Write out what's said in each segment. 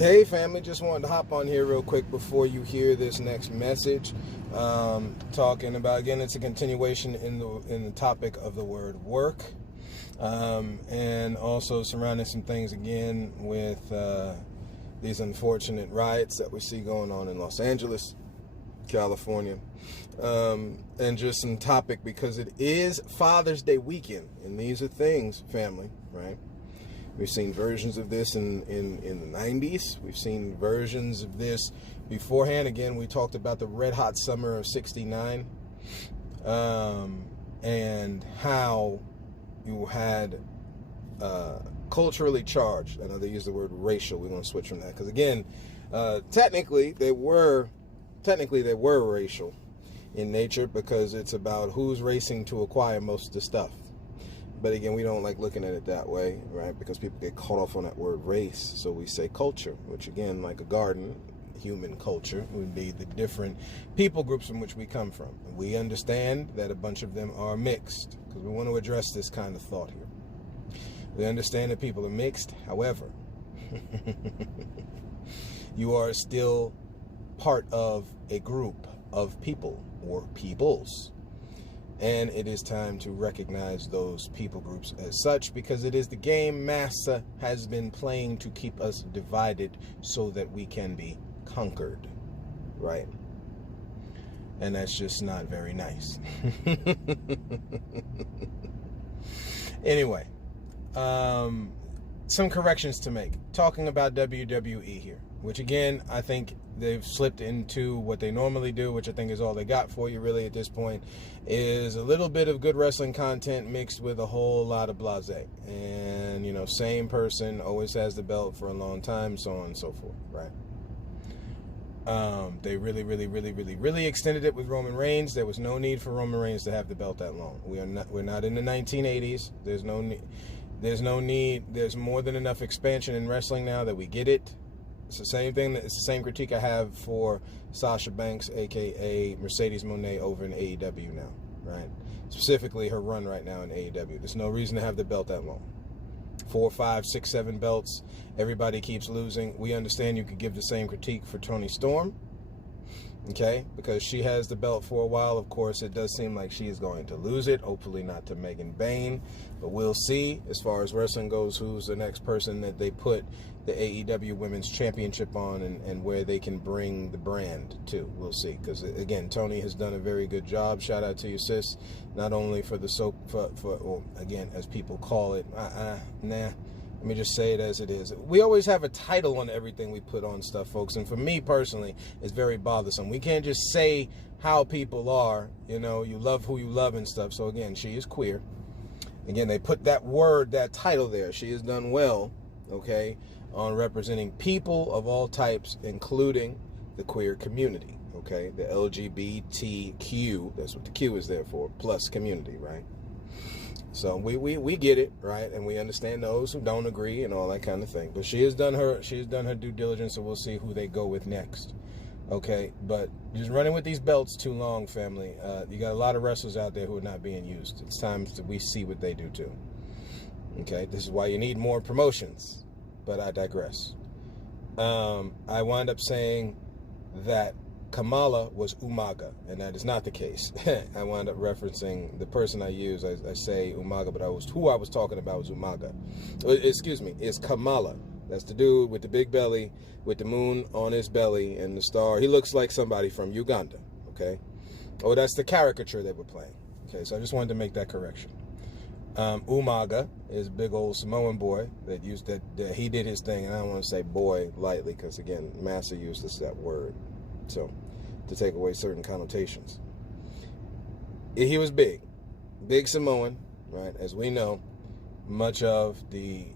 Hey family, just wanted to hop on here real quick before you hear this next message. Talking about, again, it's a continuation in the topic of the word work, and also surrounding some things again with these unfortunate riots that we see going on in Los Angeles, California, and just some topic because it is Father's Day weekend, and these are things, family, right? We've seen versions of this in the 90s. We've seen versions of this beforehand. Again, we talked about the red hot summer of '69, and how you had culturally charged. I know they use the word racial. We're going to switch from that because, again, technically they were racial in nature because it's about who's racing to acquire most of the stuff. But again, we don't like looking at it that way, right? Because people get caught off on that word race. So we say culture, which again, like a garden, human culture would be the different people groups from which we come from. And we understand that a bunch of them are mixed because we want to address this kind of thought here. We understand that people are mixed. However, you are still part of a group of people or peoples. And it is time to recognize those people groups as such because it is the game massa has been playing to keep us divided so that we can be conquered, right? And that's just not very nice. Anyway, some corrections to make. Talking about WWE here, which again, I think they've slipped into what they normally do, which I think is all they got for you really at this point, is a little bit of good wrestling content mixed with a whole lot of blasé. And, you know, same person always has the belt for a long time, so on and so forth, right? They really extended it with Roman Reigns. There was no need for Roman Reigns to have the belt that long. We're not in the 1980s. There's no need. There's more than enough expansion in wrestling now that we get it. It's the same thing. It's the same critique I have for Sasha Banks, aka Mercedes Moné, over in AEW now, right? Specifically, her run right now in AEW. There's no reason to have the belt that long. 4, 5, 6, 7 belts. Everybody keeps losing. We understand you could give the same critique for Toni Storm, okay? Because she has the belt for a while. Of course, it does seem like she is going to lose it. Hopefully not to Megan Bayne. But we'll see. As far as wrestling goes, who's the next person that they put the AEW Women's Championship on and where they can bring the brand to. We'll see. Because, again, Toni has done a very good job. Shout out to you, sis. Not only for the or again, as people call it, let me just say it as it is. We always have a title on everything we put on stuff, folks. And for me personally, it's very bothersome. We can't just say how people are. You know, you love who you love and stuff. So, again, she is queer. Again, they put that word, that title there. She has done well, okay, on representing people of all types, including the queer community, okay? The LGBTQ, that's what the Q is there for, plus community, right? So we get it, right? And we understand those who don't agree and all that kind of thing. But she has done her due diligence, so we'll see who they go with next. Okay, but just running with these belts too long, family. You got a lot of wrestlers out there who are not being used. It's time that we see what they do too. Okay, this is why you need more promotions. But I digress. I wind up saying that Kamala was Umaga, and that is not the case. I wound up referencing the person I use. I say Umaga, but who I was talking about was Umaga. Excuse me, it's Kamala. That's the dude with the big belly, with the moon on his belly and the star. He looks like somebody from Uganda, okay? Oh, that's the caricature they were playing. Okay, so I just wanted to make that correction. Umaga is big old Samoan boy that used that he did his thing, and I don't want to say boy lightly because, again, Massa used that word. So, to take away certain connotations. He was big Samoan, right? As we know, much of the,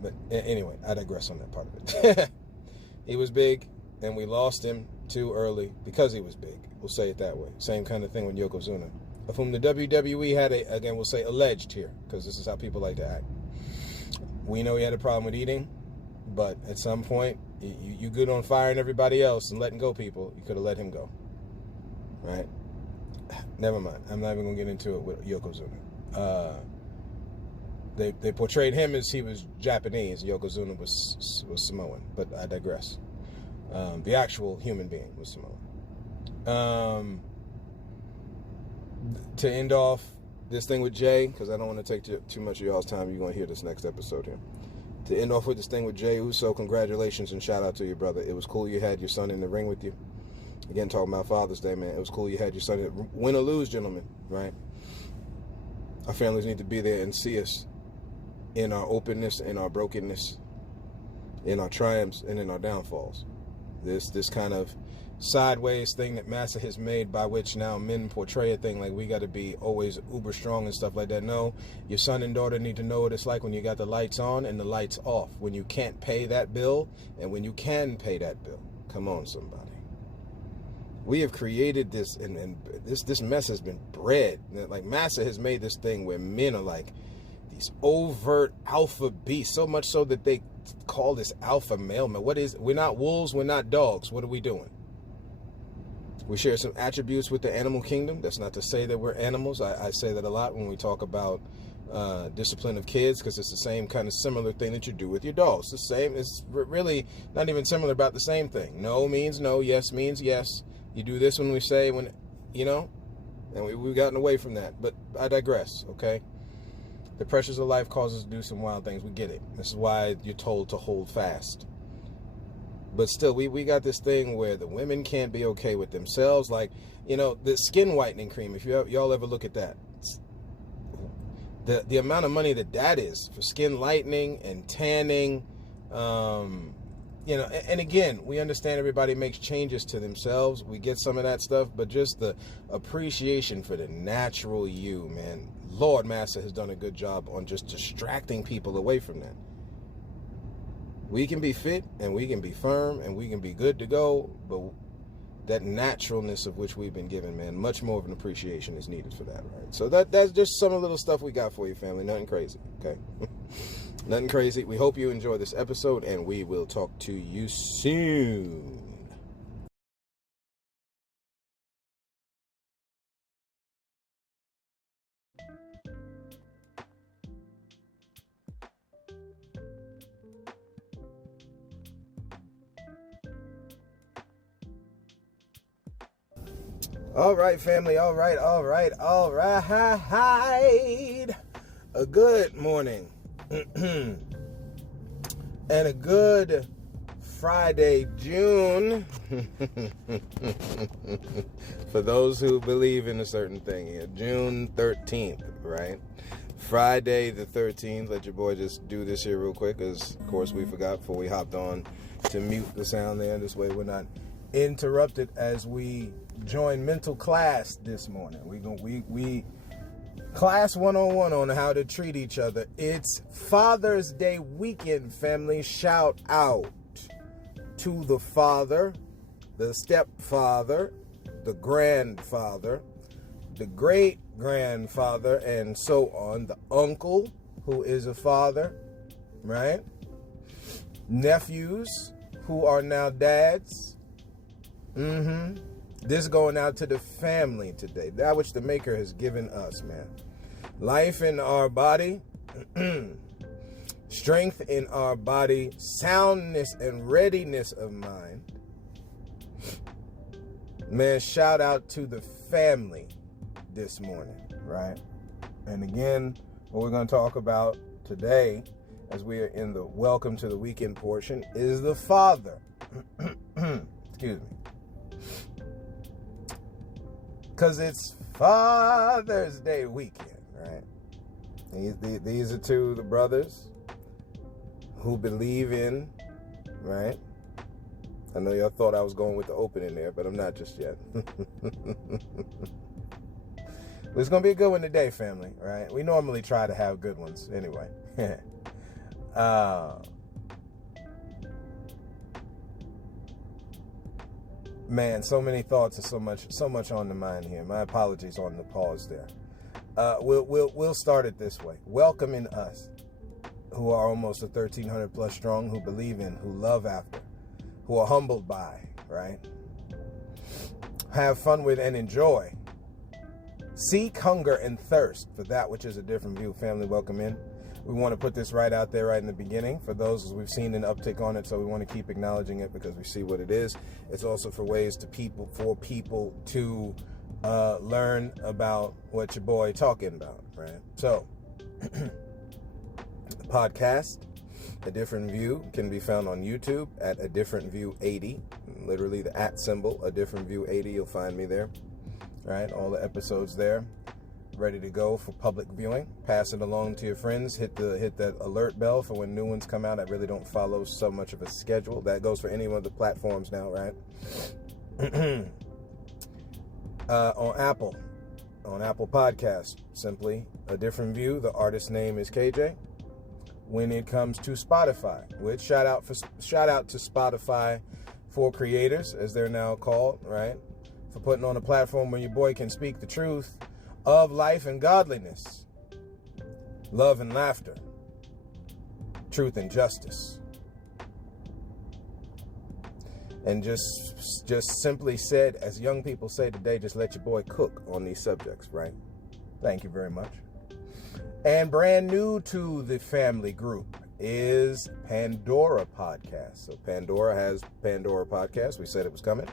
but anyway, I digress on that part of it. He was big, and we lost him too early because he was big. We'll say it that way. Same kind of thing with Yokozuna, of whom the WWE had again, we'll say alleged here, because this is how people like to act. We know he had a problem with eating, but at some point, you good on firing everybody else and letting go people. You could have let him go, right? Never mind. I'm not even going to get into it with Yokozuna. They portrayed him as he was Japanese. Yokozuna was Samoan, but I digress. The actual human being was Samoan. To end off this thing with Jay, because I don't want to take too much of y'all's time. You're going to hear this next episode here. To end off with this thing with Jay Uso, congratulations and shout out to your brother. It was cool you had your son in the ring with you. Again, talking about Father's Day, man. It was cool you had your son. Win or lose, gentlemen, right? Our families need to be there and see us in our openness, in our brokenness, in our triumphs, and in our downfalls. This kind of sideways thing that Massa has made, by which now men portray a thing like we got to be always uber strong and stuff like that. No, your son and daughter need to know what it's like when you got the lights on and the lights off, when you can't pay that bill and when you can pay that bill. Come on, somebody. We have created this, and this mess has been bred. Like, Massa has made this thing where men are like these overt alpha beasts, so much so that they call this alpha male. Man, we're not wolves, we're not dogs. What are we doing? We share some attributes with the animal kingdom. That's not to say that we're animals. I say that a lot when we talk about discipline of kids, because it's the same kind of similar thing that you do with your dogs. The same. It's really not even similar, about the same thing. No means no. Yes means yes. You do this when we say, when, you know, and we've gotten away from that. But I digress, okay? The pressures of life cause us to do some wild things. We get it. This is why you're told to hold fast. But still, we got this thing where the women can't be okay with themselves. Like, you know, the skin whitening cream, if y'all ever look at that, the amount of money that is for skin lightening and tanning, you know, and again, we understand everybody makes changes to themselves. We get some of that stuff, but just the appreciation for the natural you, man. Lord Massa has done a good job on just distracting people away from that. We can be fit and we can be firm and we can be good to go, but that naturalness of which we've been given, man, much more of an appreciation is needed for that, right? So that's just some of the little stuff we got for you, family. Nothing crazy, okay? Nothing crazy. We hope you enjoy this episode, and we will talk to you soon. All right, family. All right. A good morning and a good Friday, June. For those who believe in a certain thing here, June 13th, right? Friday the 13th. Let your boy just do this here real quick, because of course we forgot before we hopped on to mute the sound there. This way we're not interrupted as we join mental class this morning. We class 101 on how to treat each other. It's Father's Day weekend, family. Shout out to the father, the stepfather, the grandfather, the great grandfather, and so on, the uncle who is a father, right? Nephews who are now dads. This going out to the family today. That which the Maker has given us, man. Life in our body, strength in our body, soundness and readiness of mind. Man, shout out to the family this morning, right? And again, what we're going to talk about today, as we are in the welcome to the weekend portion, is the father. Excuse me. Because it's Father's Day weekend, right? These are two of the brothers who believe in, right? I know y'all thought I was going with the opening there, but I'm not just yet. It's going to be a good one today, family, right? We normally try to have good ones anyway. Man, so many thoughts and so much on the mind here. My apologies on the pause there. We'll start it this way. Welcoming us, who are almost 1,300 plus strong, who believe in, who love after, who are humbled by, right? Have fun with and enjoy. Seek, hunger, and thirst for that which is a different view. Family, welcome in. we want to put this right out there right in the beginning. For those, we've seen an uptick on it, so we want to keep acknowledging it because we see what it is. It's also for people to learn about what your boy talking about, right? So, podcast, A Different View, can be found on YouTube at A Different View 80. Literally the @ symbol, A Different View 80. You'll find me there, right? All the episodes there, ready to go for public viewing. Pass it along to your friends. Hit that alert bell for when new ones come out. I really don't follow so much of a schedule. That goes for any one of the platforms now, right? On Apple Podcast, simply A Different View. The artist's name is KJ. When it comes to Spotify, which shout out to Spotify for creators, as they're now called, right? For putting on a platform where your boy can speak the truth of life and godliness, love and laughter, truth and justice, and just simply said, as young people say today, just let your boy cook on these subjects, right? Thank you very much. And brand new to the family group is Pandora Podcast. So Pandora has Pandora Podcast. We said it was coming,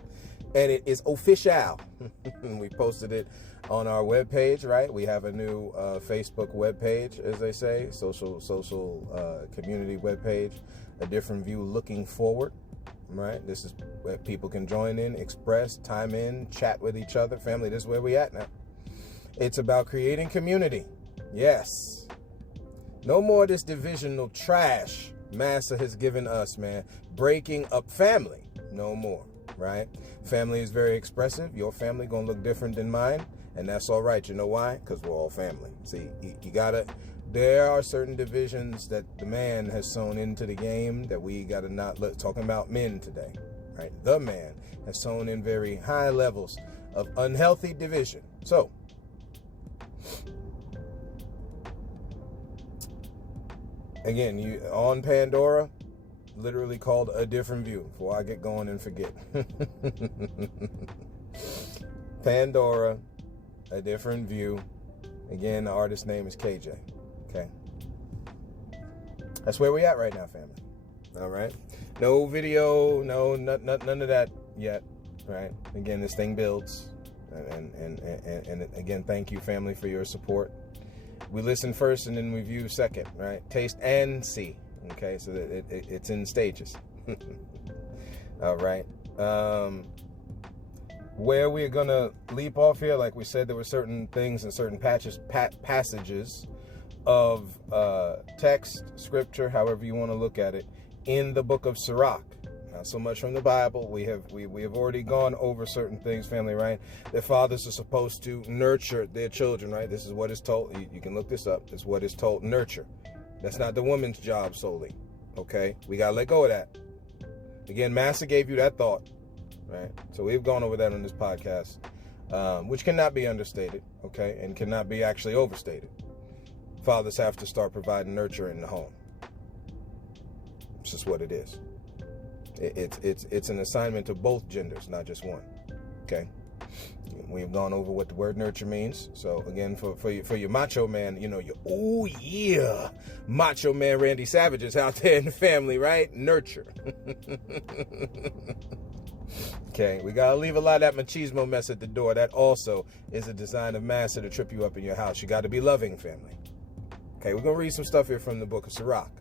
and it is official. We posted it on our webpage, right? We have a new Facebook webpage, as they say, social community webpage, A Different View looking forward, right? This is where people can join in, express, time in, chat with each other. Family, this is where we at now. It's about creating community. Yes. No more of this divisional trash Massa has given us, man. Breaking up family. No more, right? Family is very expressive. Your family gonna look different than mine, and that's all right. You know why? Because we're all family. See, you gotta, there are certain divisions that the man has sown into the game that we gotta not look, talking about men today, right? The man has sown in very high levels of unhealthy division. So, again, you on Pandora, literally called A Different View, before I get going and forget. Pandora, A Different View. Again, the artist's name is KJ. Okay. That's where we at right now, family. All right. No video, none of that yet. Right. Again, this thing builds. And again, thank you, family, for your support. We listen first and then we view second, right? Taste and see. Okay, so that it's in stages. All right. Where we're gonna leap off here, like we said, there were certain things and certain passages of text, scripture, however you want to look at it, in the book of Sirach. Not so much from the Bible. We have already gone over certain things, family, right? That fathers are supposed to nurture their children, right? This is what is told. You can look this up. It's what is told. Nurture. That's not the woman's job solely. Okay, we gotta let go of that. Again, Massa gave you that thought, right? So we've gone over that on this podcast, which cannot be understated, okay, and cannot be actually overstated. Fathers have to start providing nurture in the home. It's just what it is. It's an assignment to both genders, not just one. Okay, we've gone over what the word nurture means. So again, for your macho man, you know, oh yeah, macho man Randy Savage is out there in the family, right? Nurture. Okay, we gotta leave a lot of that machismo mess at the door. That also is a design of Massa to trip you up in your house. You got to be loving, family. Okay, we're gonna read some stuff here from the book of Sirach,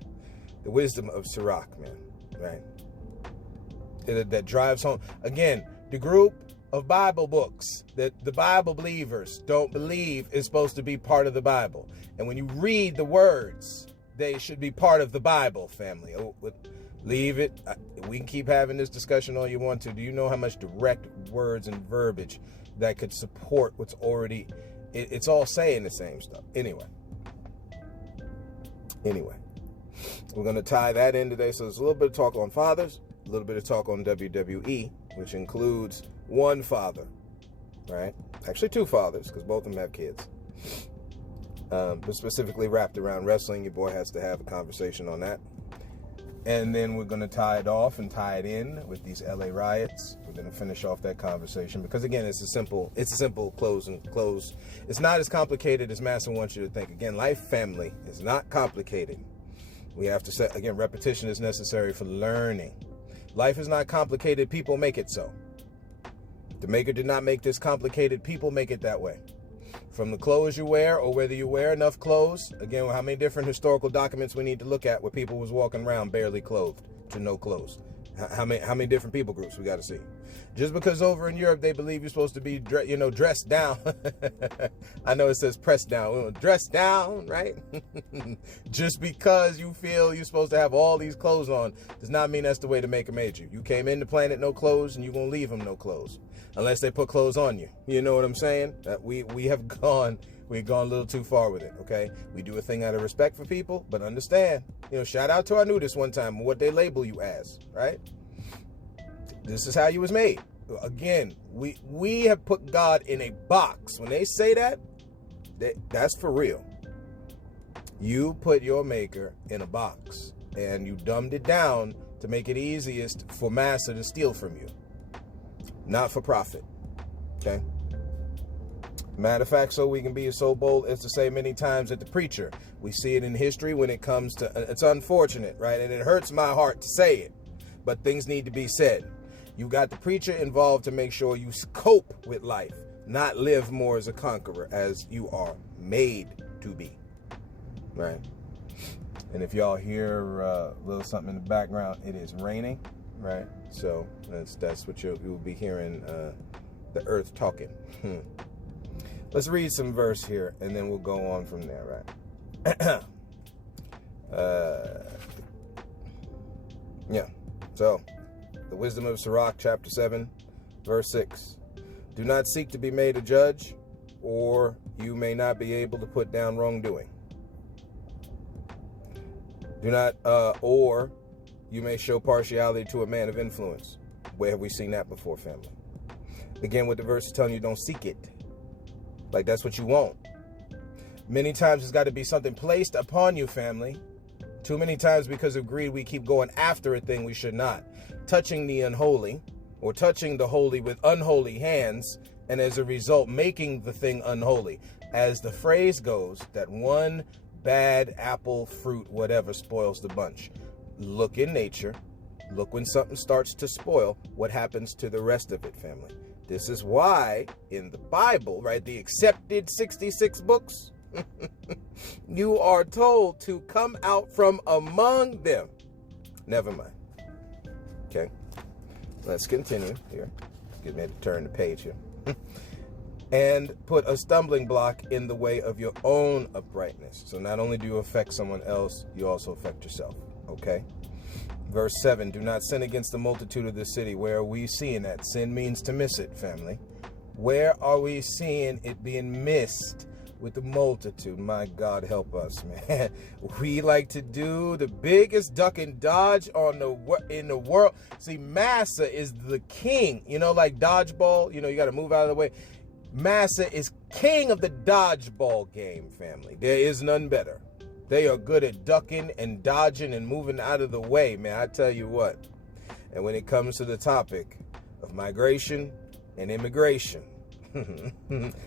the wisdom of Sirach, man. Right. That drives home, again, the group of Bible books that the Bible believers don't believe is supposed to be part of the Bible. And when you read the words, they should be part of the Bible, family. Leave it. We can keep having this discussion all you want to. Do you know how much direct words and verbiage that could support what's already, it's all saying the same stuff. Anyway, we're going to tie that in today. So there's a little bit of talk on fathers, a little bit of talk on WWE, which includes one father, right? Actually, two fathers, because both of them have kids. But specifically wrapped around wrestling, your boy has to have a conversation on that. And then we're going to tie it off and tie it in with these LA riots. We're going to finish off that conversation because, again, it's a simple close. It's not as complicated as Massa wants you to think. Again, life, family is not complicated. We have to say, again, repetition is necessary for learning. Life is not complicated. People make it so. The maker did not make this complicated. People make it that way. From the clothes you wear, or whether you wear enough clothes. Again, how many different historical documents we need to look at where people was walking around barely clothed to no clothes. How many different people groups we got to see. Just because over in Europe they believe you're supposed to be dressed down. I know it says pressed down. Dressed down, right? Just because you feel you're supposed to have all these clothes on does not mean that's the way the maker made you. You came in the planet no clothes, and you're going to leave them no clothes. Unless they put clothes on you. You know what I'm saying? We've gone a little too far with it, okay? We do a thing out of respect for people, but understand, shout out to our nudist one time, what they label you as, right? This is how you was made. Again, we have put God in a box. When they say that, that's for real. You put your maker in a box, and you dumbed it down to make it easiest for Massa to steal from you. Not for profit, okay? Matter of fact, so we can be so bold as to say many times that the preacher, we see it in history when it comes to, it's unfortunate, right? And it hurts my heart to say it, but things need to be said. You got the preacher involved to make sure you cope with life, not live more as a conqueror as you are made to be, right? And if y'all hear a little something in the background, it is raining, right? So that's what you'll be hearing, the earth talking. Let's read some verse here, and then we'll go on from there, right? Yeah. So, the Wisdom of Sirach, chapter 7, verse 6. Do not seek to be made a judge, or you may not be able to put down wrongdoing. Do not, or you may show partiality to a man of influence. Where have we seen that before, family? Again, what the verse is telling you, don't seek it. Like that's what you want. Many times it's got to be something placed upon you, family. Too many times because of greed, we keep going after a thing we should not. Touching the unholy, or touching the holy with unholy hands, and as a result, making the thing unholy. As the phrase goes, that one bad apple, fruit, whatever, spoils the bunch. Look in nature. Look when something starts to spoil, what happens to the rest of it, family. This is why in the Bible, right, the accepted 66 books, you are told to come out from among them. Never mind. Okay, let's continue here. Get me to turn the page here. And put a stumbling block in the way of your own uprightness. So not only do you affect someone else, you also affect yourself. Okay? Verse 7, do not sin against the multitude of the city. Where are we seeing that? Sin means to miss it, family. Where are we seeing it being missed with the multitude? My God, help us, man. We like to do the biggest duck and dodge in the world. See, Massa is the king. Like dodgeball, you got to move out of the way. Massa is king of the dodgeball game, family. There is none better. They are good at ducking and dodging and moving out of the way, man. I tell you what. And when it comes to the topic of migration and immigration,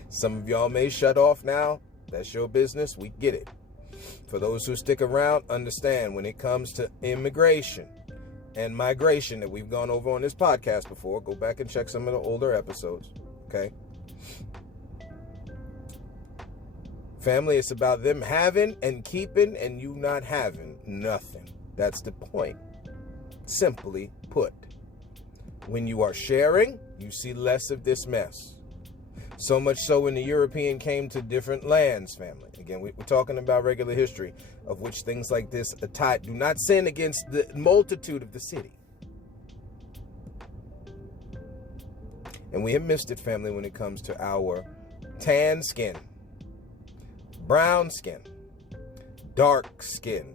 some of y'all may shut off now. That's your business. We get it. For those who stick around, understand when it comes to immigration and migration that we've gone over on this podcast before, go back and check some of the older episodes, okay? Family, it's about them having and keeping and you not having nothing. That's the point. Simply put, when you are sharing, you see less of this mess. So much so when the European came to different lands, family. Again, we're talking about regular history of which things like this are tied. Do not sin against the multitude of the city. And we have missed it, family, when it comes to our tan skin, brown skin, dark skin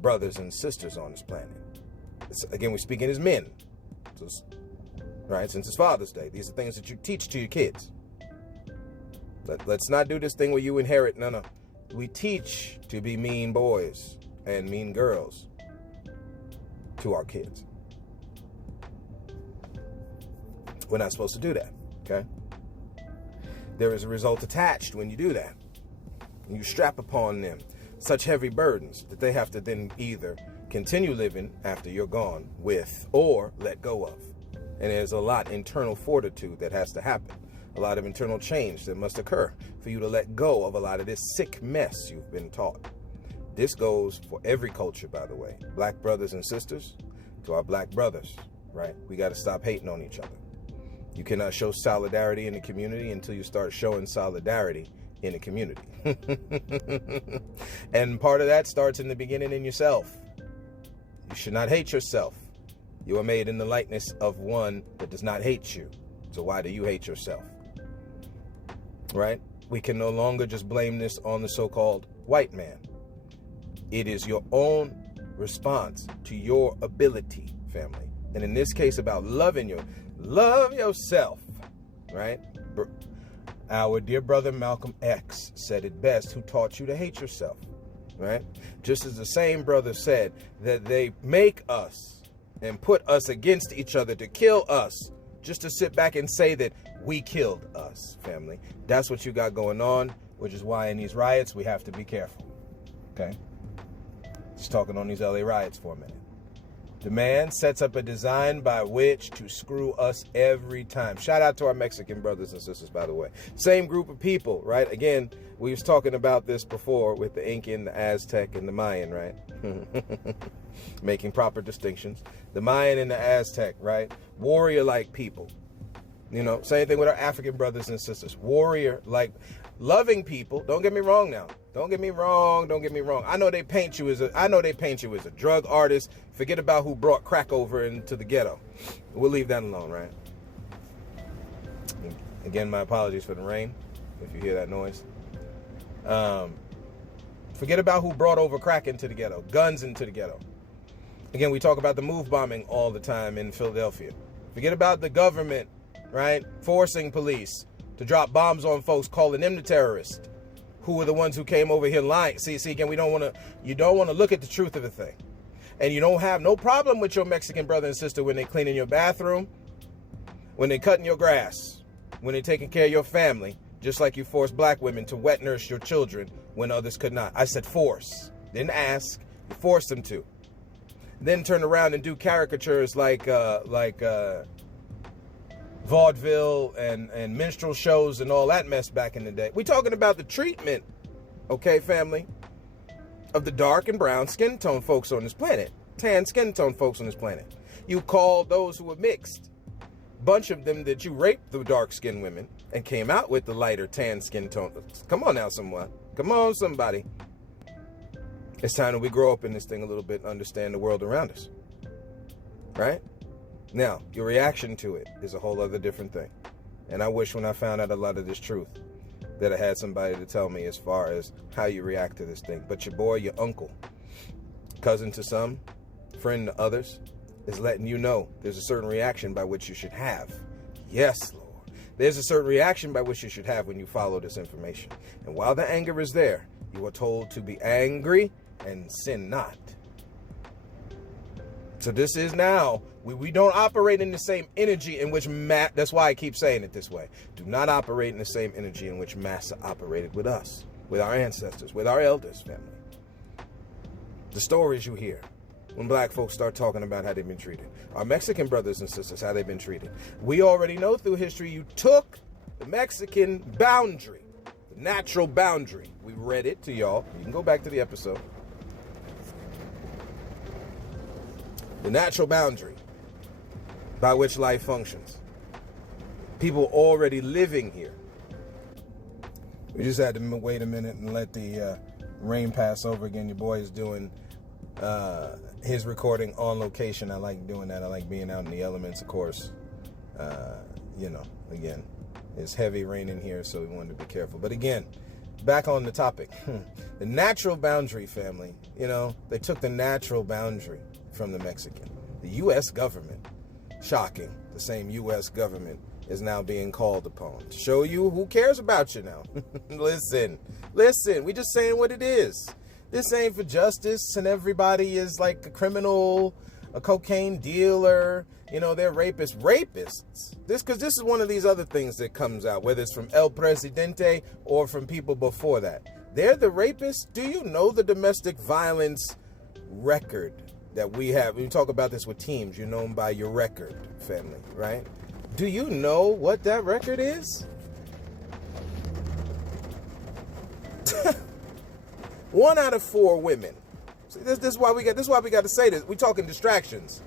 brothers and sisters on this planet. Again, we're speaking as men. So, right, since it's Father's Day, these are things that you teach to your kids. Let's not do this thing where you inherit. No. We teach to be mean boys and mean girls. to our kids. We're not supposed to do that, okay? There is a result attached when you do that. You strap upon them such heavy burdens that they have to then either continue living after you're gone with or let go of. And there's a lot internal fortitude that has to happen. A lot of internal change that must occur for you to let go of a lot of this sick mess you've been taught. This goes for every culture, by the way. Black brothers and sisters, to our black brothers, right? We got to stop hating on each other. You cannot show solidarity in the community until you start showing solidarity in the community. And part of that starts in the beginning in yourself. You should not hate yourself. You are made in the likeness of one that does not hate you. So why do you hate yourself? Right? We can no longer just blame this on the so-called white man. It is your own response to your ability, family. And in this case, about loving love yourself, right? Our dear brother Malcolm X said it best, who taught you to hate yourself, right? Just as the same brother said that they make us and put us against each other to kill us, just to sit back and say that we killed us, family. That's what you got going on, which is why in these riots we have to be careful, okay? Just talking on these LA riots for a minute. The man sets up a design by which to screw us every time. Shout out to our Mexican brothers and sisters, by the way. Same group of people, right? Again, we was talking about this before with the Incan, the Aztec, and the Mayan, right? Making proper distinctions. The Mayan and the Aztec, right? Warrior-like people. You know, same thing with our African brothers and sisters. Warrior-like, loving people. Don't get me wrong now. Don't get me wrong. I know they paint you as a drug artist. Forget about who brought crack over into the ghetto. We'll leave that alone, right? Again, my apologies for the rain, if you hear that noise. Forget about who brought over crack into the ghetto, guns into the ghetto. Again, we talk about the move bombing all the time in Philadelphia. Forget about the government, right, forcing police to drop bombs on folks, calling them the terrorists, who were the ones who came over here lying. See, again, you don't want to look at the truth of the thing. And you don't have no problem with your Mexican brother and sister when they cleaning your bathroom, when they cutting your grass, when they taking care of your family, just like you force black women to wet nurse your children when others could not. I said force, didn't ask, you forced them to. Then turn around and do caricatures like vaudeville and minstrel shows and all that mess back in the day. We're talking about the treatment, okay, family, of the dark and brown skin tone folks on this planet, tan skin tone folks on this planet. You call those who were mixed, bunch of them that you raped the dark skinned women and came out with the lighter tan skin tone. Come on now, someone. Come on, somebody. It's time that we grow up in this thing a little bit and understand the world around us, right? Now, your reaction to it is a whole other different thing. And I wish when I found out a lot of this truth that I had somebody to tell me as far as how you react to this thing. But your boy, your uncle, cousin to some, friend to others, is letting you know there's a certain reaction by which you should have. Yes, Lord. There's a certain reaction by which you should have when you follow this information. And while the anger is there, you are told to be angry and sin not. So this is now, we don't operate in the same energy in which that's why I keep saying it this way. Do not operate in the same energy in which Massa operated with us, with our ancestors, with our elders, family. The stories you hear when black folks start talking about how they've been treated. Our Mexican brothers and sisters, how they've been treated. We already know through history you took the Mexican boundary, the natural boundary. We read it to y'all. You can go back to the episode. The natural boundary by which life functions. People already living here. We just had to wait a minute and let the rain pass over again. Your boy is doing his recording on location. I like doing that. I like being out in the elements, of course. Again, it's heavy rain in here, so we wanted to be careful. But again, back on the topic. The natural boundary, family. They took the natural boundary from the Mexican. The U.S. government, shocking, the same U.S. government is now being called upon to show you who cares about you now. Listen, we just saying what it is. This ain't for justice and everybody is like a criminal a cocaine dealer, they're rapists. Because this is one of these other things that comes out, whether it's from El Presidente or from people before that. They're the rapists. Do you know the domestic violence record that we have? When you talk about this with teams, you're known by your record, family, right? Do you know what that record is? 1 out of 4 women. See, this is why we got to say this. We're talking distractions.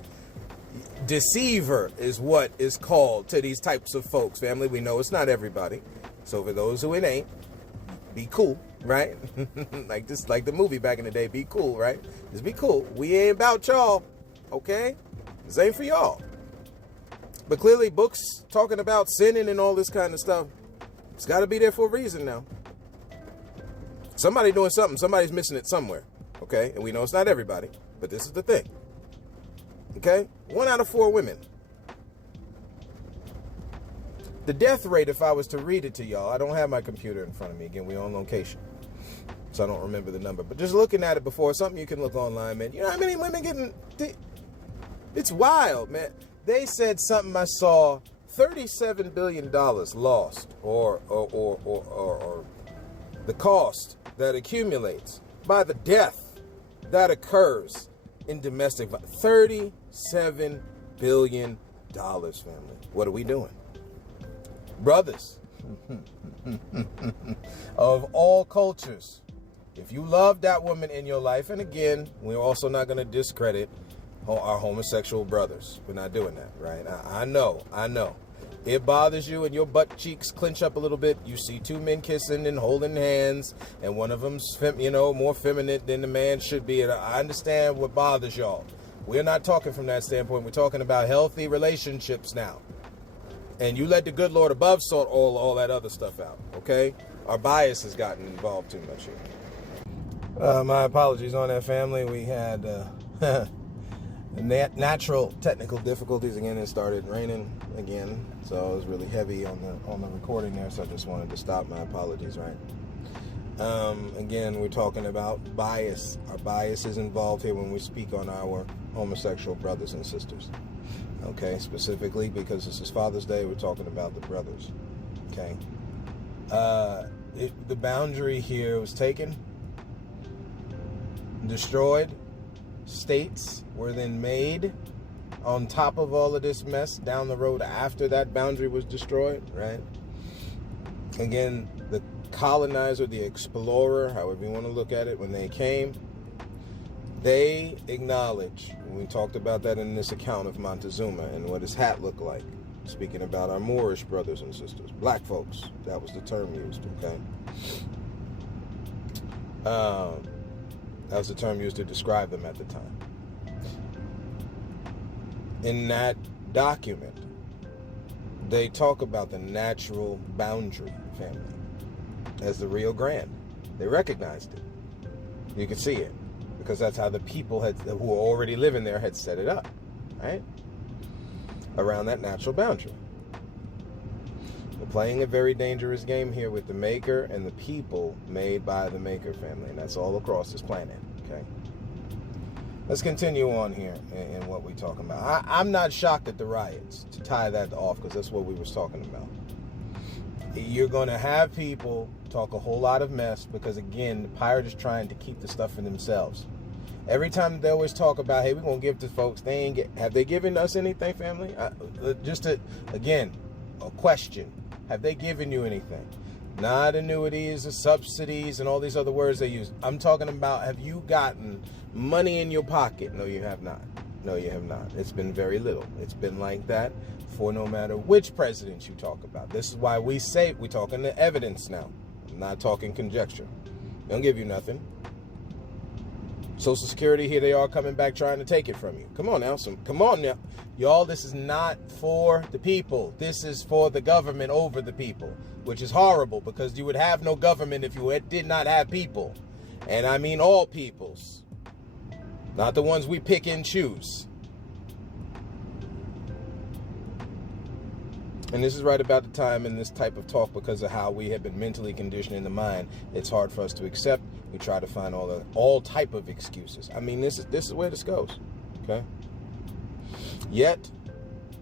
Deceiver is what is called to these types of folks, family. We know it's not everybody. So for those who it ain't, be cool, right? like the movie back in the day, be cool, right? Just be cool. We ain't about y'all, okay? This ain't for y'all. But clearly books talking about sinning and all this kind of stuff, it's got to be there for a reason now. Somebody doing something. Somebody's missing it somewhere, okay? And we know it's not everybody, but this is the thing, okay? 1 out of 4 women. The death rate, if I was to read it to y'all, I don't have my computer in front of me. Again, we're on location, so I don't remember the number. But just looking at it before, something you can look online, man. You know how many women getting... It's wild, man. They said something I saw, $37 billion lost, or the cost that accumulates by the death that occurs in domestic violence. $37 billion, family. What are we doing? Brothers of all cultures, if you love that woman in your life, and again, we're also not going to discredit our homosexual brothers. We're not doing that, right? I know. It bothers you and your butt cheeks clench up a little bit. You see 2 men kissing and holding hands, and one of them's, more feminine than the man should be. And I understand what bothers y'all. We're not talking from that standpoint. We're talking about healthy relationships now. And you let the good Lord above sort all that other stuff out, okay? Our bias has gotten involved too much here. My apologies on that, family. We had natural technical difficulties again. It started raining again, so it was really heavy on the recording there. So I just wanted to stop. My apologies, right? Again, we're talking about bias. Our bias is involved here when we speak on our homosexual brothers and sisters. Okay, specifically because this is Father's Day, we're talking about the brothers. Okay, the boundary here was taken, destroyed. States were then made on top of all of this mess down the road after that boundary was destroyed, right? Again, the colonizer, the explorer, however you want to look at it, when they came, they acknowledged, and we talked about that in this account of Montezuma and what his hat looked like, speaking about our Moorish brothers and sisters, black folks, that was the term used, okay? That was the term used to describe them at the time. In that document, they talk about the natural boundary, family, as the Rio Grande. They recognized it. You could see it, because that's how the people who were already living there had set it up, right? Around that natural boundary. We're playing a very dangerous game here with the maker and the people made by the maker, family, and that's all across this planet, okay? Let's continue on here in what we're talking about. I'm not shocked at the riots, to tie that off, because that's what we was talking about. You're going to have people talk a whole lot of mess because, again, the pirate is trying to keep the stuff for themselves. Every time they always talk about, hey, we're going to give to folks, have they given us anything, family? Again, a question. Have they given you anything? Not annuities or subsidies and all these other words they use. I'm talking about, have you gotten money in your pocket? No, you have not. No, you have not. It's been very little. It's been like that for no matter which president you talk about. This is why we say we're talking to evidence now. I'm not talking conjecture. They don't give you nothing. Social Security, here they are coming back trying to take it from you. Come on now. Come on now. Y'all, this is not for the people. This is for the government over the people, which is horrible because you would have no government if you did not have people. And I mean all peoples, not the ones we pick and choose. And this is right about the time in this type of talk, because of how we have been mentally conditioned in the mind, it's hard for us to accept. We try to find all type of excuses. I mean, this is where this goes, okay? Yet,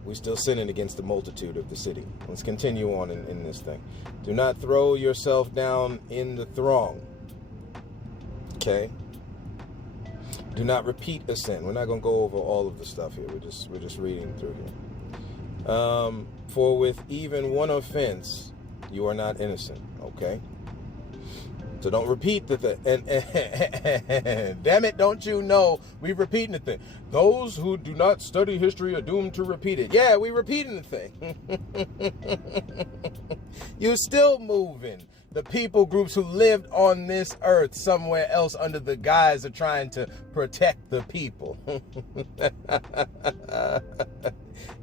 we're still sinning against the multitude of the city. Let's continue on in this thing. Do not throw yourself down in the throng. Okay? Do not repeat a sin. We're not going to go over all of the stuff here. We're just reading through here. For with even one offense, you are not innocent. Okay? So don't repeat the thing. And damn it, don't you know we're repeating the thing. Those who do not study history are doomed to repeat it. Yeah, we're repeating the thing. You're still moving. The people groups who lived on this earth somewhere else under the guise of trying to protect the people.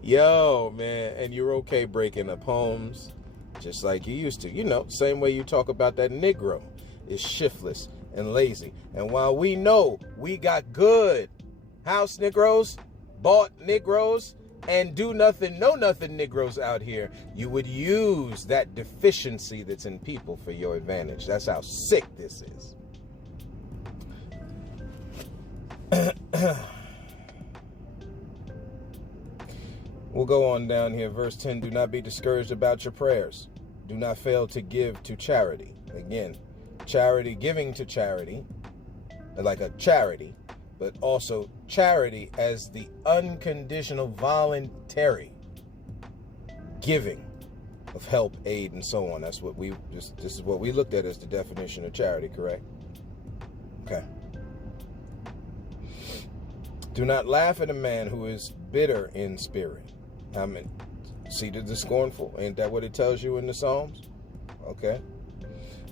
Yo, man, and you're okay breaking up homes just like you used to. You know, same way you talk about that Negro is shiftless and lazy. And while we know we got good house Negroes, bought Negroes, and do nothing, know nothing Negroes out here, you would use that deficiency that's in people for your advantage. That's how sick this is. We'll go on down here. Verse 10, do not be discouraged about your prayers. Do not fail to give to charity. Again, charity, giving to charity, like a charity, but also charity as the unconditional, voluntary giving of help, aid, and so on. That's what this is what we looked at as the definition of charity, correct? Okay. Do not laugh at a man who is bitter in spirit. I mean, seated the scornful. Ain't that what it tells you in the Psalms? Okay.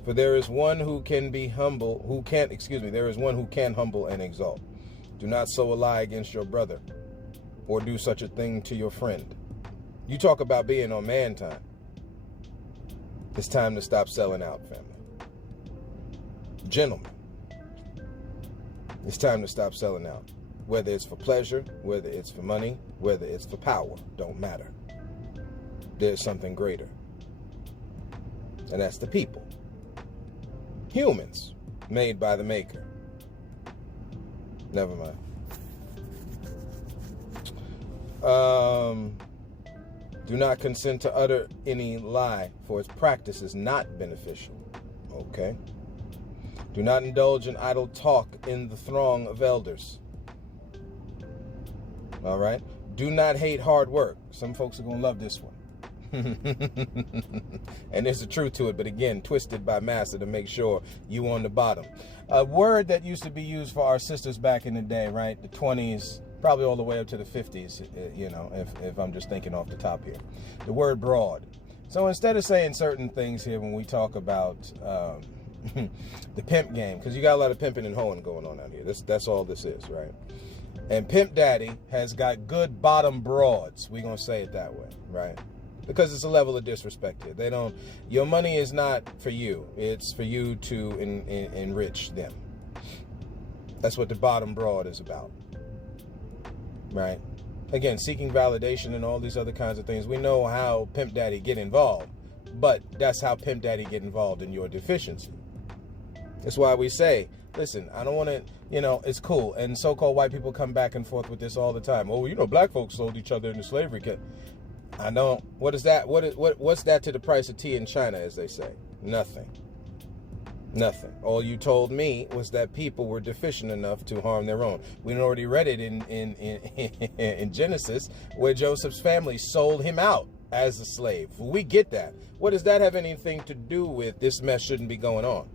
For there is one who can be humble, there is one who can humble and exalt. Do not sow a lie against your brother, or do such a thing to your friend. You talk about being on man time. It's time to stop selling out, family. Gentlemen, it's time to stop selling out. Whether it's for pleasure, whether it's for money, whether it's for power, don't matter. There's something greater. And that's the people. Humans made by the maker. Never mind. Do not consent to utter any lie, for its practice is not beneficial. Okay. Do not indulge in idle talk in the throng of elders. All right. Do not hate hard work. Some folks are going to love this one. And there's a truth to it, but again, twisted by massa to make sure you on the bottom. A word that used to be used for our sisters back in the day, right? The 20s, probably all the way up to the 50s, you know, if I'm just thinking off the top here. The word broad. So instead of saying certain things here when we talk about the pimp game, because you got a lot of pimping and hoeing going on out here. That's all this is, right? And Pimp Daddy has got good bottom broads. We're going to say it that way, right? Because it's a level of disrespect here. Your money is not for you. It's for you to enrich them. That's what the bottom broad is about, right? Again, seeking validation and all these other kinds of things. We know how Pimp Daddy get involved, but that's how Pimp Daddy get involved in your deficiency. That's why we say, listen, I don't want to, it's cool. And so-called white people come back and forth with this all the time. Oh, black folks sold each other into slavery. I don't. What is that? What's that to the price of tea in China, as they say? Nothing. Nothing. All you told me was that people were deficient enough to harm their own. We already read it in Genesis, where Joseph's family sold him out as a slave. We get that. What does that have anything to do with this mess shouldn't be going on?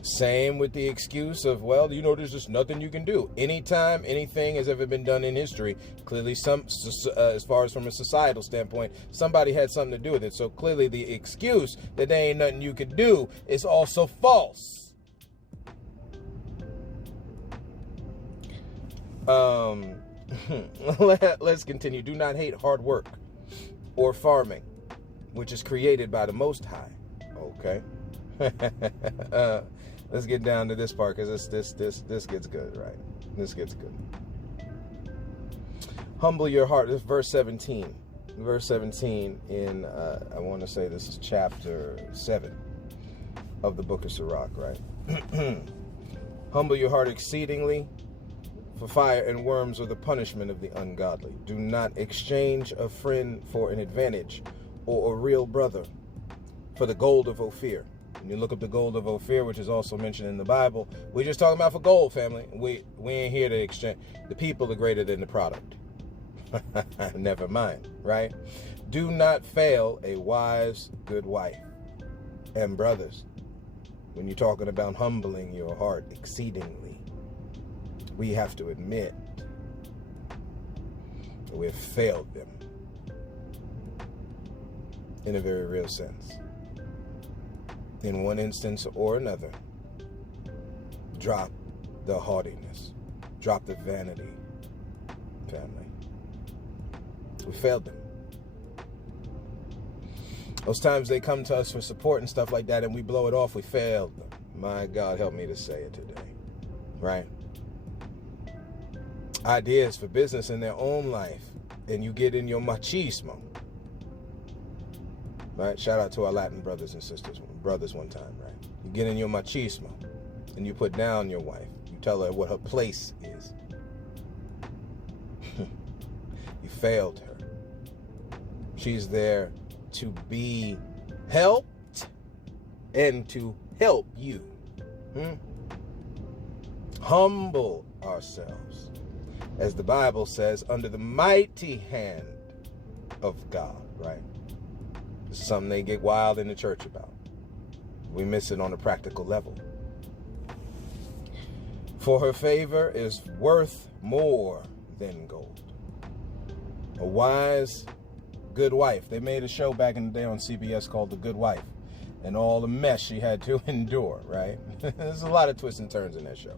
Same with the excuse of, there's just nothing you can do. Anytime anything has ever been done in history, clearly as far as from a societal standpoint, somebody had something to do with it. So clearly the excuse that there ain't nothing you can do is also false. Let's continue. Do not hate hard work or farming, which is created by the Most High. Okay. Let's get down to this part, because this gets good, right? This gets good. Humble your heart. This is verse 17. Verse 17 in, I want to say this is chapter 7 of the book of Sirach, right? Humble your heart exceedingly, For fire and worms are the punishment of the ungodly. Do not exchange a friend for an advantage, or a real brother for the gold of Ophir. When you look up the gold of Ophir, which is also mentioned in the Bible, we're just talking about for gold, family. We ain't here to exchange. The people are greater than the product. Never mind, right? Do not fail a wise, good wife. And brothers, when you're talking about humbling your heart exceedingly, we have to admit we've failed them in a very real sense. In one instance or another, drop the haughtiness, drop the vanity, family. We failed them. Those times they come to us for support and stuff like that and we blow it off, we failed them. My God, help me to say it today, right? Ideas for business in their own life, and you get in your machismo, right? Shout out to our Latin brothers and sisters, brothers one time, right? You get in your machismo and you put down your wife. You tell her what her place is. You failed her. She's there to be helped and to help you. Humble ourselves, as the Bible says, under the mighty hand of God, right? It's something they get wild in the church about. We miss it on a practical level. For her favor is worth more than gold. A wise, good wife. They made a show back in the day on CBS called The Good Wife, and all the mess she had to endure, right? There's a lot of twists and turns in that show.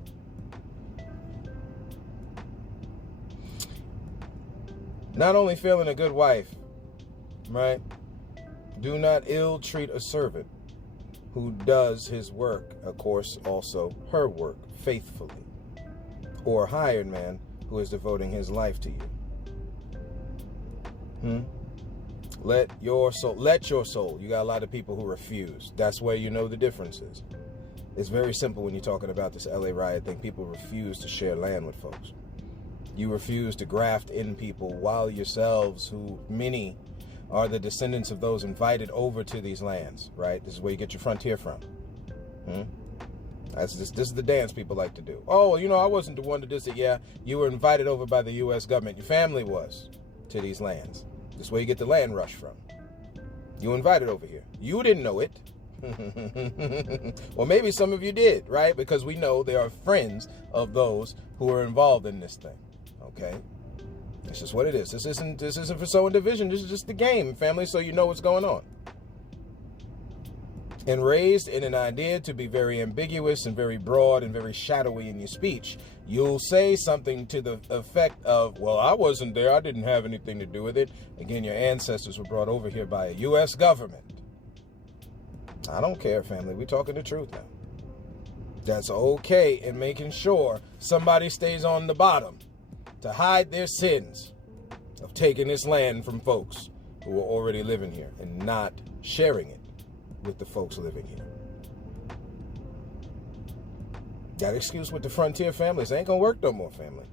Not only failing a good wife, right? Do not ill-treat a servant who does his work, of course, also her work, faithfully. Or a hired man who is devoting his life to you. Let your soul. You got a lot of people who refuse. That's where you know the differences. It's very simple when you're talking about this LA riot thing. People refuse to share land with folks. You refuse to graft in people while yourselves, who many are the descendants of those invited over to these lands, right? This is where you get your frontier from. This is the dance people like to do. Oh, you know, I wasn't the one to do it. Yeah, you were invited over by the U.S. government. Your family was to these lands. This is where you get the land rush from. You invited over here. You didn't know it. Or maybe some of you did, right? Because we know there are friends of those who are involved in this thing. Okay? That's just what it is. This isn't for sowing division. This is just the game, family, so you know what's going on. And raised in an idea to be very ambiguous and very broad and very shadowy in your speech, you'll say something to the effect of, well, I wasn't there. I didn't have anything to do with it. Again, your ancestors were brought over here by a U.S. government. I don't care, family. We're talking the truth now. That's okay in making sure somebody stays on the bottom to hide their sins of taking this land from folks who are already living here and not sharing it with the folks living here. That excuse with the frontier families ain't gonna work no more, family.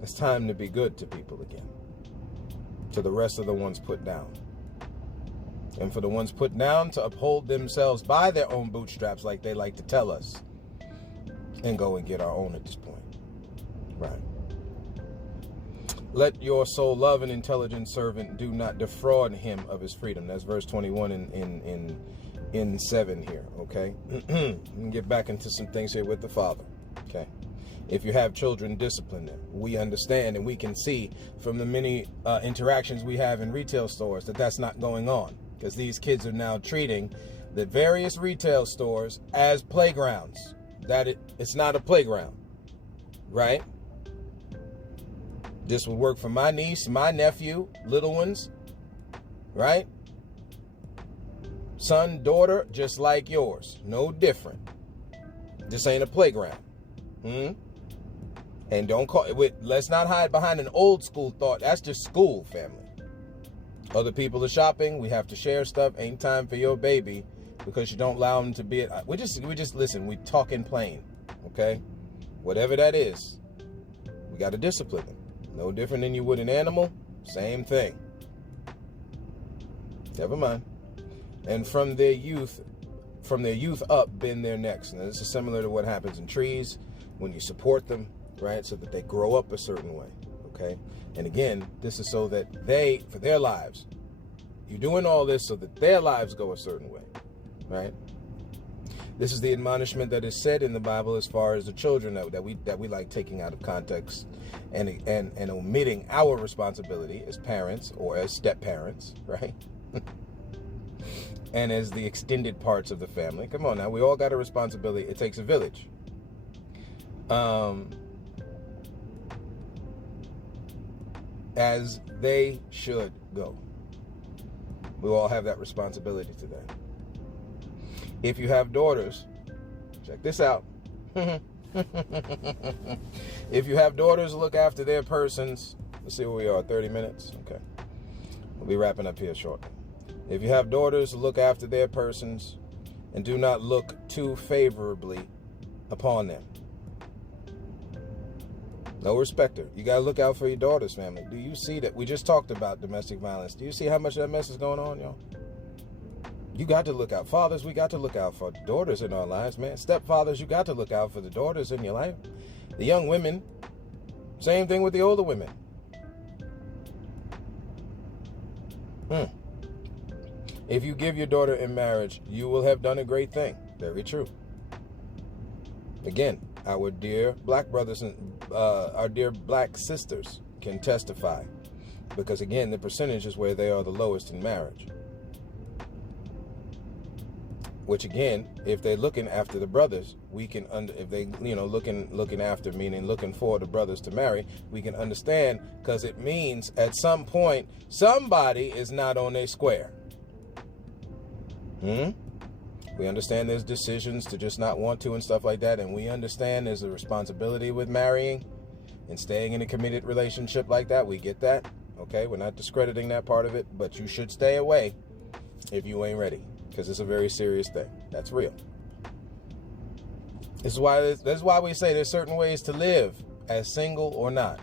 It's time to be good to people again. To the rest of the ones put down. And for the ones put down to uphold themselves by their own bootstraps, like they like to tell us, and go and get our own at this point. Right. Let your soul love an intelligent servant. Do not defraud him of his freedom. That's verse 21 in 7 here, okay? And get back into some things here with the Father, okay? If you have children, discipline them. We understand and we can see from the many interactions we have in retail stores that that's not going on, because these kids are now treating the various retail stores as playgrounds. That it's not a playground, right? This would work for my niece, my nephew, little ones, right? Son, daughter, just like yours. No different. This ain't a playground. And don't call it, let's not hide behind an old school thought. That's just school, family. Other people are shopping. We have to share stuff. Ain't time for your baby because you don't allow them to be it. We just listen. We talking plain, okay? Whatever that is, We got to discipline them. No different than you would an animal. Same thing. Never mind. And from their youth up, bend their necks. Now, this is similar to what happens in trees when you support them, right? So that they grow up a certain way, okay? And again, this is so that for their lives, you're doing all this so that their lives go a certain way, right? This is the admonishment that is said in the Bible as far as the children that we like taking out of context and omitting our responsibility as parents or as step-parents, right? And as the extended parts of the family. Come on now, we all got a responsibility. It takes a village. As they should go. We all have that responsibility to them. If you have daughters, check this out. If you have daughters, look after their persons. Let's see where we are, 30 minutes? Okay. We'll be wrapping up here shortly. If you have daughters, look after their persons and do not look too favorably upon them. No respecter. You got to look out for your daughters, family. Do you see that? We just talked about domestic violence. Do you see how much of that mess is going on, y'all? You got to look out. Fathers, we got to look out for daughters in our lives, man. Stepfathers, you got to look out for the daughters in your life. The young women, same thing with the older women. If you give your daughter in marriage, you will have done a great thing. Very true. Again, our dear black brothers and our dear black sisters can testify. Because again, the percentage is where they are the lowest in marriage. Which again, if they're looking after the brothers, we can if they, looking after, meaning looking for the brothers to marry, we can understand, because it means at some point somebody is not on a square. We understand there's decisions to just not want to and stuff like that, and we understand there's a responsibility with marrying and staying in a committed relationship like that. We get that, okay? We're not discrediting that part of it, but you should stay away if you ain't ready, because it's a very serious thing. That's real. That's why we say there's certain ways to live as single or not.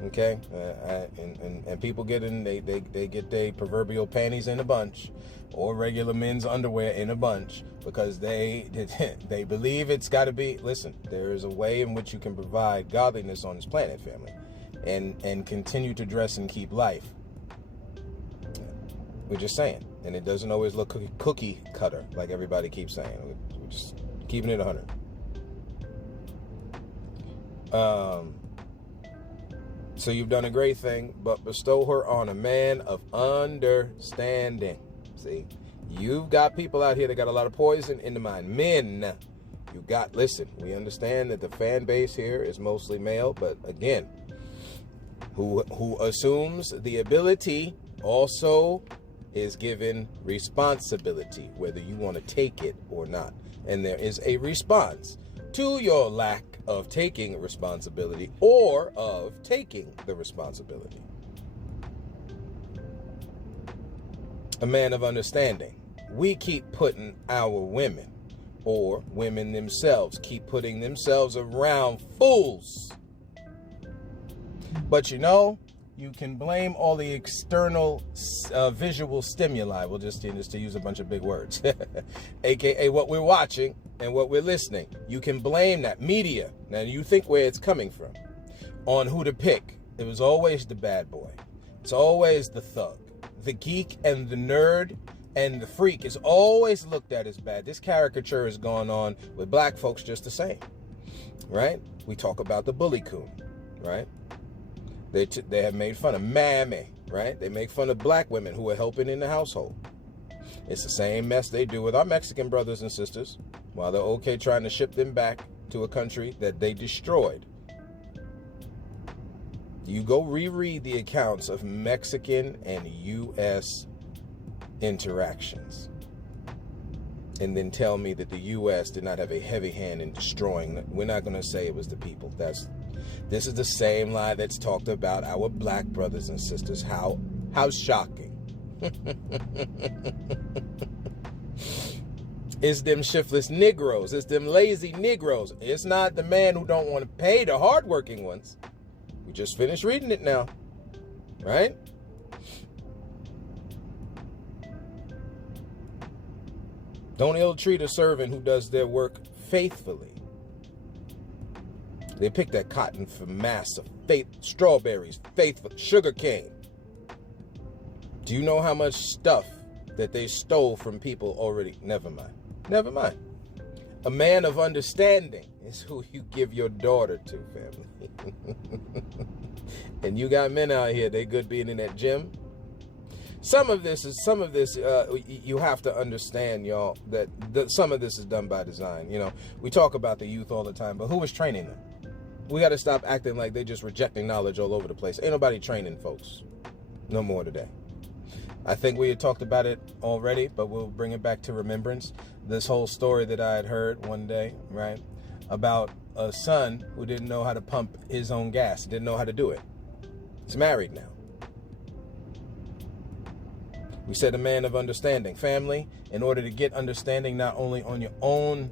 Okay, and people get in, they get their proverbial panties in a bunch, or regular men's underwear in a bunch, because they believe it's got to be. Listen, there is a way in which you can provide godliness on this planet, family, and continue to dress and keep life. We're just saying, and it doesn't always look cookie cutter like everybody keeps saying. We're just keeping it 100. So you've done a great thing, but bestow her on a man of understanding. See, you've got people out here that got a lot of poison in the mind. Men, listen, we understand that the fan base here is mostly male, but again, who assumes the ability also is given responsibility, whether you want to take it or not. And there is a response to your lack of taking responsibility or of taking the responsibility. A man of understanding. We keep putting our women, or women themselves, keep putting themselves around fools. But you can blame all the external visual stimuli. We'll just to use a bunch of big words, aka what we're watching and what we're listening. You can blame that media. Now you think where it's coming from, on who to pick. It was always the bad boy. It's always the thug, the geek, and the nerd, and the freak is always looked at as bad. This caricature has gone on with black folks just the same, right? We talk about the bully coon, right? They have made fun of mammy, right? They make fun of black women who are helping in the household. It's the same mess they do with our Mexican brothers and sisters, while they're okay trying to ship them back to a country that they destroyed. You go reread the accounts of Mexican and U.S. interactions, and then tell me that the U.S. did not have a heavy hand in destroying them. We're not going to say it was the people. This is the same lie that's talked about our black brothers and sisters. How shocking. It's them shiftless Negroes. It's them lazy Negroes. It's not the man who don't want to pay, the hardworking ones. We just finished reading it now, right? Don't ill-treat a servant who does their work faithfully. They pick that cotton for massa, strawberries, faithful, sugar cane. Do you know how much stuff that they stole from people already? Never mind. Never mind. A man of understanding is who you give your daughter to, family. And you got men out here, they good being in that gym. Some of this, you have to understand, y'all, that some of this is done by design. You know, we talk about the youth all the time, but who is training them? We got to stop acting like they're just rejecting knowledge all over the place. Ain't nobody training folks no more today. I think we had talked about it already, but we'll bring it back to remembrance. This whole story that I had heard one day, right, about a son who didn't know how to pump his own gas, didn't know how to do it. He's married now. We said a man of understanding. Family, in order to get understanding not only on your own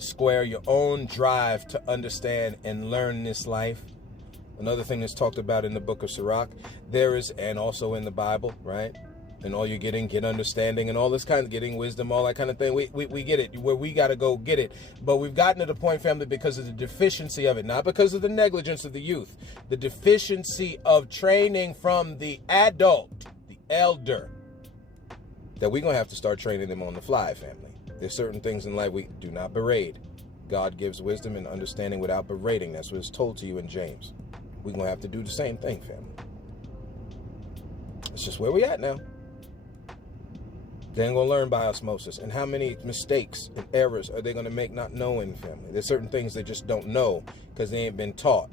square, your own drive to understand and learn this life. Another thing that's talked about in the book of Sirach, there is, and also in the Bible, right? And all you're getting, get understanding and all this kind of getting wisdom, all that kind of thing. We get it, where we got to go get it. But we've gotten to the point, family, because of the deficiency of it, not because of the negligence of the youth, the deficiency of training from the adult, the elder, that we're going to have to start training them on the fly, family. There's certain things in life we do not berate. God gives wisdom and understanding without berating. That's what is told to you in James. We're going to have to do the same thing, family. It's just where we at now. They ain't going to learn by osmosis. And how many mistakes and errors are they going to make not knowing, family? There's certain things they just don't know because they ain't been taught.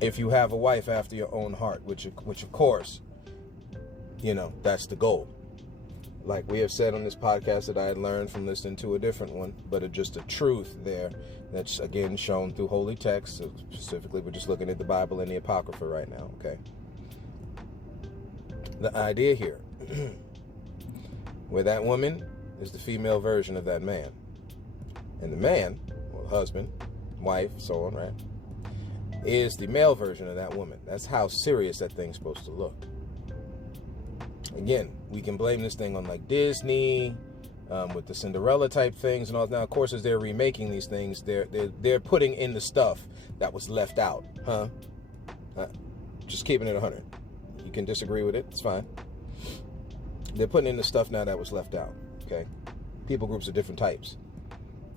If you have a wife after your own heart, which of course, you know, that's the goal. Like we have said on this podcast that I had learned from listening to a different one, but it's just a truth there that's, again, shown through holy texts. So specifically, we're just looking at the Bible and the Apocrypha right now, okay? The idea here, where that woman is the female version of that man. And the man, or husband, wife, so on, right, is the male version of that woman. That's how serious that thing's supposed to look. Again, we can blame this thing on like Disney, with the Cinderella type things and all. Now, of course, as they're remaking these things, they're putting in the stuff that was left out, huh? Just keeping it 100. You can disagree with it, it's fine. They're putting in the stuff now that was left out, okay? People groups of different types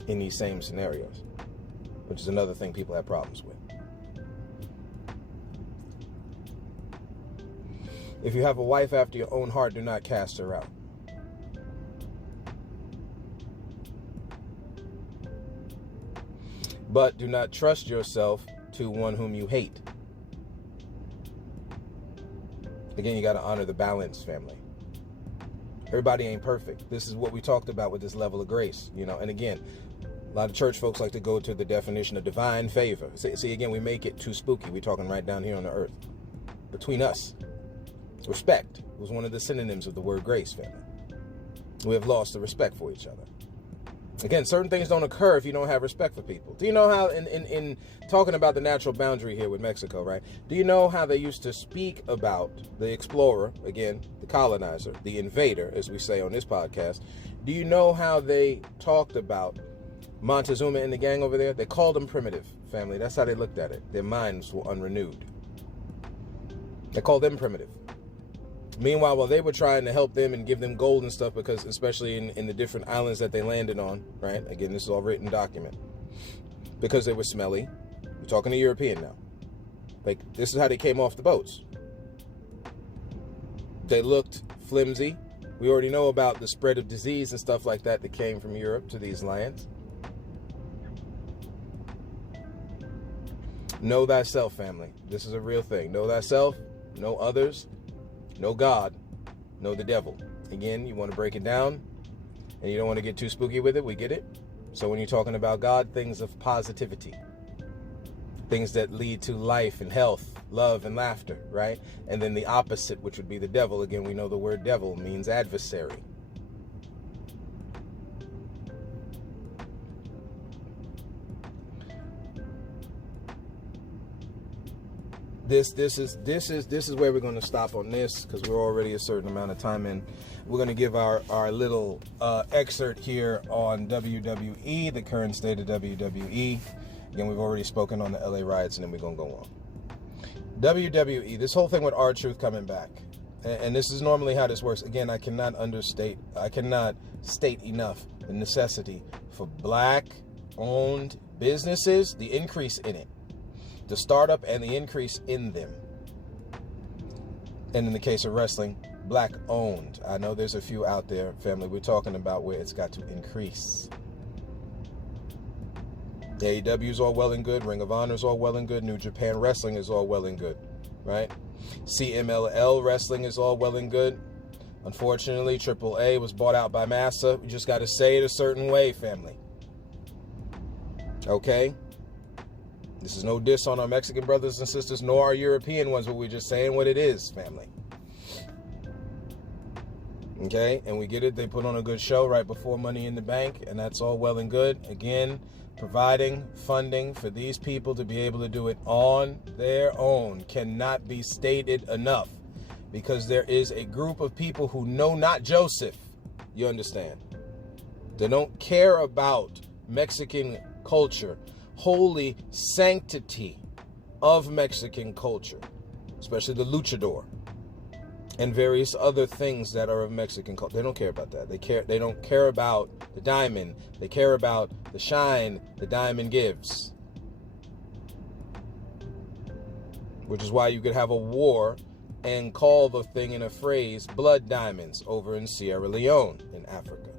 in these same scenarios, which is another thing people have problems with. If you have a wife after your own heart, do not cast her out. But do not trust yourself to one whom you hate. Again, you got to honor the balance, family. Everybody ain't perfect. This is what we talked about with this level of grace, you know. And again, a lot of church folks like to go to the definition of divine favor. See, again, we make it too spooky. We're talking right down here on the earth. Between us. Respect was one of the synonyms of the word grace, family. We have lost the respect for each other. Again, certain things don't occur if you don't have respect for people. Do you know how, in talking about the natural boundary here with Mexico, right? Do you know how they used to speak about the explorer, again, the colonizer, the invader, as we say on this podcast? Do you know how they talked about Montezuma and the gang over there? They called them primitive, family. That's how they looked at it. Their minds were unrenewed. They called them primitive. Meanwhile, while they were trying to help them and give them gold and stuff, because especially in the different islands that they landed on, right? Again, this is all written document. Because they were smelly. We're talking to European now. Like, this is how they came off the boats. They looked flimsy. We already know about the spread of disease and stuff like that that came from Europe to these lands. Know thyself, family. This is a real thing. Know thyself, know others. Know God, know the devil. Again, you want to break it down, and you don't want to get too spooky with it. We get it. So when you're talking about God, things of positivity, things that lead to life and health, love and laughter, right? And then the opposite, which would be the devil. Again, we know the word devil means adversary. this is where we're going to stop on this, because we're already a certain amount of time in. We're going to give our little excerpt here on WWE, the current state of WWE. Again, we've already spoken on the LA riots, and then we're going to go on. WWE, this whole thing with R-Truth coming back. And this is normally how this works. Again, I cannot state enough the necessity for black-owned businesses, the increase in it, the startup and the increase in them. And in the case of wrestling, black-owned. I know there's a few out there, family, we're talking about where it's got to increase. AEW is all well and good. Ring of Honor is all well and good. New Japan Wrestling is all well and good, right? CMLL Wrestling is all well and good. Unfortunately, AAA was bought out by Massa. We just got to say it a certain way, family. Okay? This is no diss on our Mexican brothers and sisters, nor our European ones, but we're just saying what it is, family. Okay? And we get it. They put on a good show right before Money in the Bank, and that's all well and good. Again, providing funding for these people to be able to do it on their own cannot be stated enough, because there is a group of people who know not Joseph. You understand? They don't care about Mexican culture, holy sanctity of Mexican culture, especially the luchador and various other things that are of Mexican culture. They don't care about that. They don't care about the diamond. They care about the shine the diamond gives. Which is why you could have a war and call the thing in a phrase blood diamonds over in Sierra Leone in Africa.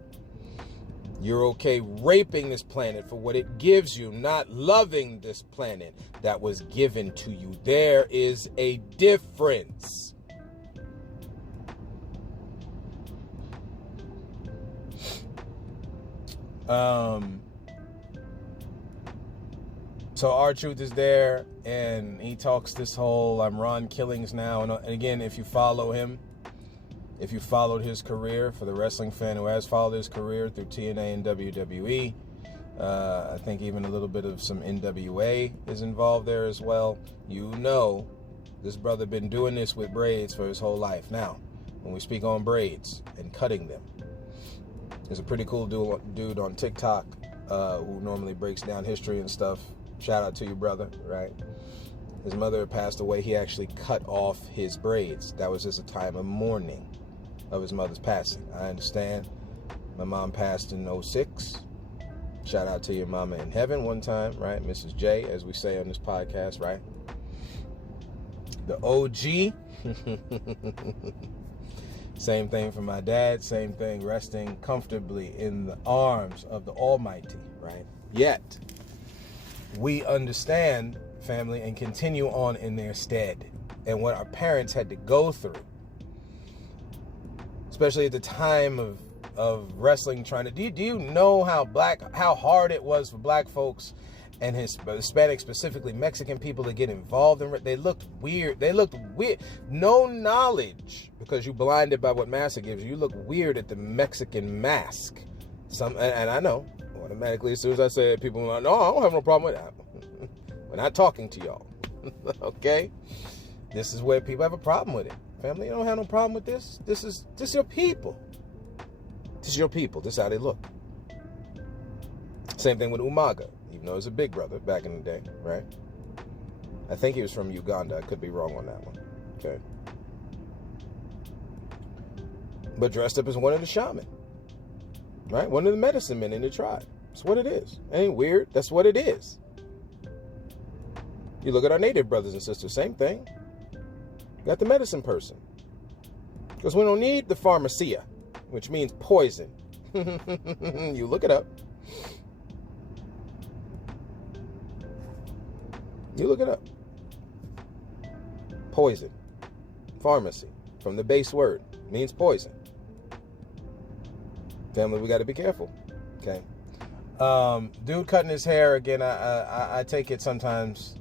You're okay raping this planet for what it gives you, not loving this planet that was given to you. There is a difference. So R-Truth is there, and he talks this whole I'm Ron Killings now. And again, if you follow him, if you followed his career, for the wrestling fan who has followed his career through TNA and WWE, I think even a little bit of some NWA is involved there as well. You know, this brother been doing this with braids for his whole life. Now, when we speak on braids and cutting them, there's a pretty cool dude on TikTok who normally breaks down history and stuff. Shout out to you, brother, right? His mother passed away. He actually cut off his braids. That was just a time of mourning of his mother's passing. I understand. My mom passed in 2006. Shout out to your mama in heaven one time, right? Mrs. J, as we say on this podcast, right? The OG. Same thing for my dad. Same thing, resting comfortably in the arms of the Almighty, right? Yet, we understand, family, and continue on in their stead, and what our parents had to go through, especially at the time of wrestling. Trying to do you know how hard it was for black folks and Hispanic, specifically Mexican people, to get involved in? They looked weird. No knowledge, because you're blinded by what Massa gives you. You look weird at the Mexican mask. And I know. Automatically, as soon as I say it, people are like, no, I don't have no problem with that. We're not talking to y'all. Okay? This is where people have a problem with it. Family, you don't have no problem with this. This is your people. This is your people. This is how they look. Same thing with Umaga, even though he was a big brother back in the day, right? I think he was from Uganda. I could be wrong on that one. Okay? But dressed up as one of the shaman. Right? One of the medicine men in the tribe. That's what it is. It ain't weird. That's what it is. You look at our native brothers and sisters, same thing. Got the medicine person. Because we don't need the pharmacia, which means poison. You look it up. You look it up. Poison. Pharmacy. From the base word. Means poison. Family, we got to be careful. Okay. Dude cutting his hair, again, I take it sometimes,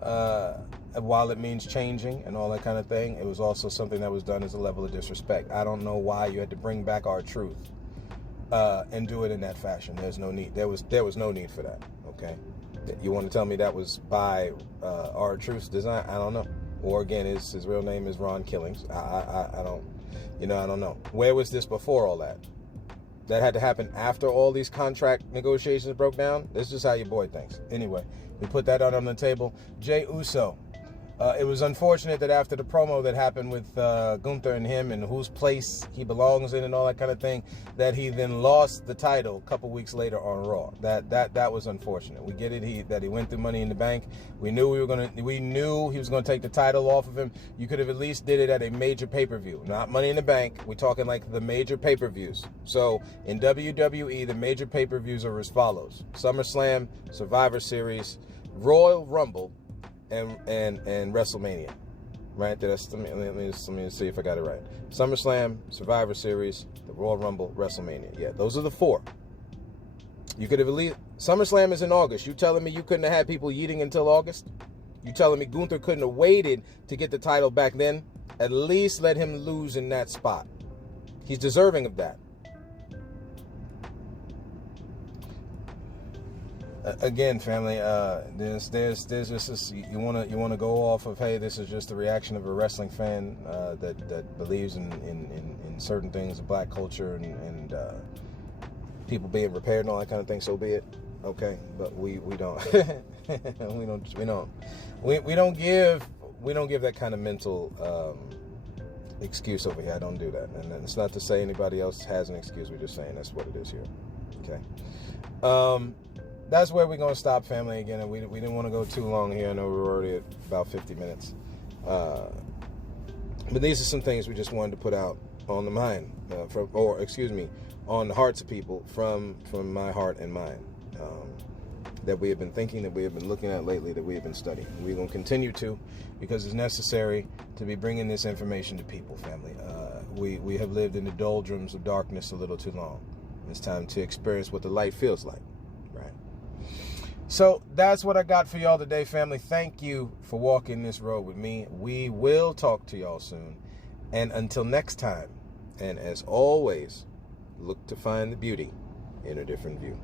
while it means changing and all that kind of thing, it was also something that was done as a level of disrespect. I don't know why you had to bring back R-Truth and do it in that fashion. There's no need. There was no need for that. Okay. You want to tell me that was by R-Truth's design? I don't know. Or again, his real name is Ron Killings. I don't, I don't know. Where was this before all that? That had to happen after all these contract negotiations broke down? This is just how your boy thinks. Anyway, we put that out on the table. Jey Uso. It was unfortunate that after the promo that happened with Gunther and him and whose place he belongs in and all that kind of thing, that he then lost the title a couple weeks later on Raw. That was unfortunate. We get it. That he went through Money in the Bank. We knew he was gonna take the title off of him. You could have at least did it at a major pay-per-view, not Money in the Bank. We're talking like the major pay-per-views. So in WWE, the major pay-per-views are as follows: SummerSlam, Survivor Series, Royal Rumble, and WrestleMania, right? Let me see if I got it right. SummerSlam, Survivor Series, the Royal Rumble, WrestleMania. Yeah, those are the four. You could have at least... SummerSlam is in August. You telling me you couldn't have had people yeeting until August? You telling me Gunther couldn't have waited to get the title back then? At least let him lose in that spot. He's deserving of that. Again, family, there's just this, you wanna go off of, hey, this is just the reaction of a wrestling fan that believes in certain things, black culture and people being repaired and all that kind of thing. So be it, okay. But we don't we don't give that kind of mental excuse over here. I don't do that, and it's not to say anybody else has an excuse. We're just saying that's what it is here, okay. That's where we're going to stop, family, again. And we didn't want to go too long here. I know we're already at about 50 minutes. But these are some things we just wanted to put out on the mind, on the hearts of people from my heart and mind, that we have been thinking, that we have been looking at lately, that we have been studying. We're going to continue to, because it's necessary to be bringing this information to people, family. We have lived in the doldrums of darkness a little too long. It's time to experience what the light feels like. So that's what I got for y'all today, family. Thank you for walking this road with me. We will talk to y'all soon. And until next time, and as always, look to find the beauty in a different view.